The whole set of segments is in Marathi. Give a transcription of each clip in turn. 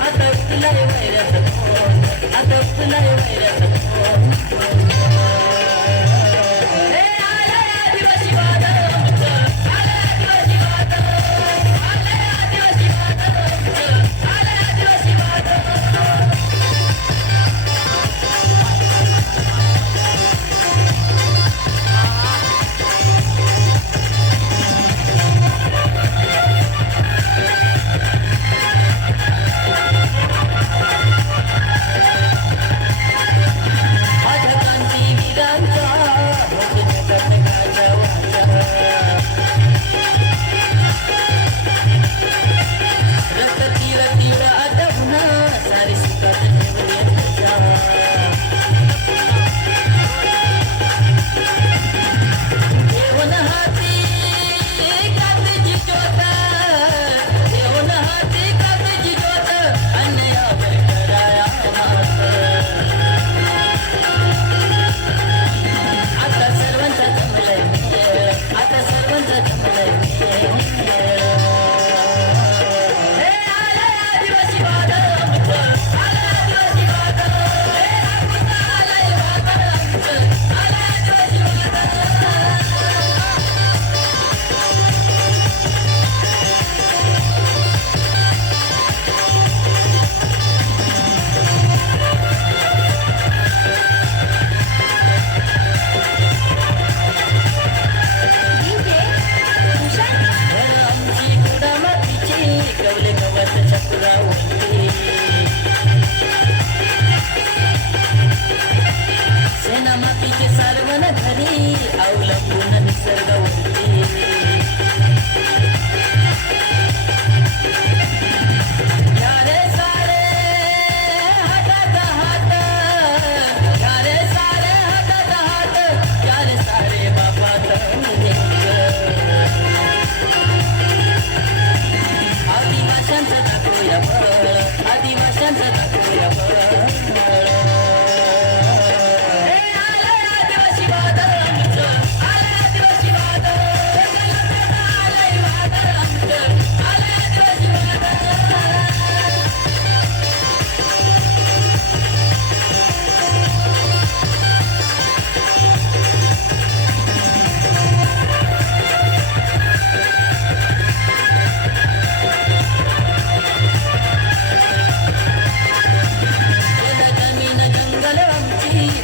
आता तुला वैरात आता तुला वैरात सेना मातीचे सर्वन घरी अवलंबून निसर्ग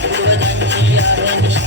Thank you.